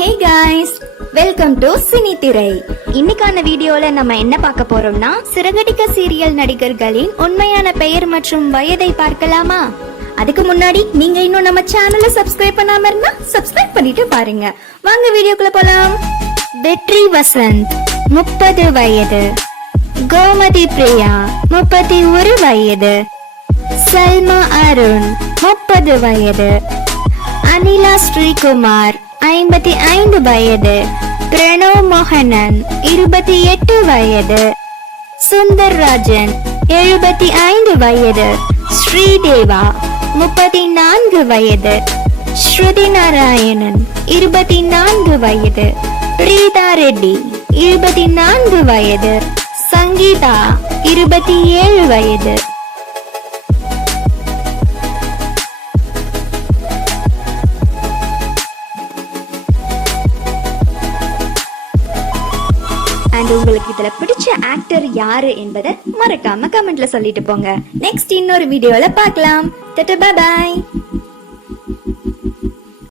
Hey guys welcome to cine திரை இன்னைக்கான வீடியோல நம்ம என்ன பார்க்க போறோம்னா சிறகடிக்க சீரியல் நடிகர்களின் உண்மையான பெயர் மற்றும் வயதை பார்க்கலாமா? அதுக்கு முன்னாடி நீங்க இன்னும் நம்ம சேனலை சப்ஸ்கிரைப் பண்ணாம இருந்தா சப்ஸ்கிரைப் பண்ணிட்டு பாருங்க. வாங்க வீடியோக்குள்ள போலாம். வெற்றி வசந்த் முப்பது வயது. கோமதி பிரியா முப்பத்தி ஒரு வயது. சல்மா அருண் முப்பது வயது. அனிலா ஸ்ரீகுமார் ஐம்பத்தி ஐந்து வயது பிரணவ் மோகனன் இருபத்தி எட்டு வயது சுந்தர்ராஜன் எழுபத்தி ஐந்து வயது ஸ்ரீதேவா முப்பத்தி நான்கு வயது ஸ்ருதி நாராயணன் இருபத்தி நான்கு வயது பிரீதா ரெட்டி இருபத்தி நான்கு வயது சங்கீதா இருபத்தி ஏழு வயது. அண்ட் உங்களுக்கு இதுல பிடிச்ச ஆக்டர் யாரு என்பதை மறக்காம கமெண்ட்ல சொல்லிட்டு போங்க. நெக்ஸ்ட் இன்னொரு வீடியோல பார்க்கலாம். பாய்